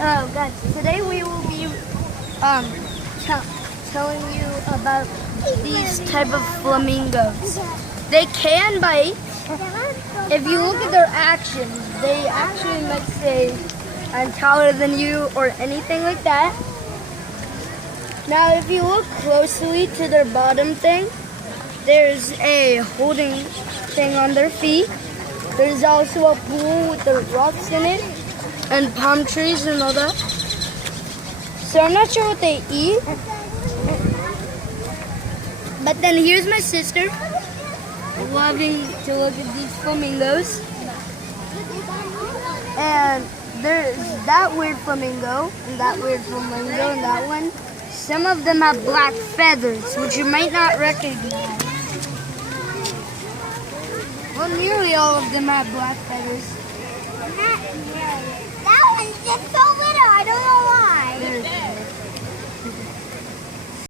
Guys, today we will be telling you about these type of flamingos. They can bite. If you look at their actions, they actually might say, "I'm taller than you," or anything like that. Now, if you look closely to their bottom thing, there's a holding thing on their feet. There's also a pool with the rocks in it and palm trees and all that. So I'm not sure what they eat. But then here's my sister, loving to look at these flamingos. And there's that weird flamingo, and that weird flamingo, and that one. Some of them have black feathers, which you might not recognize. Well, nearly all of them have black feathers.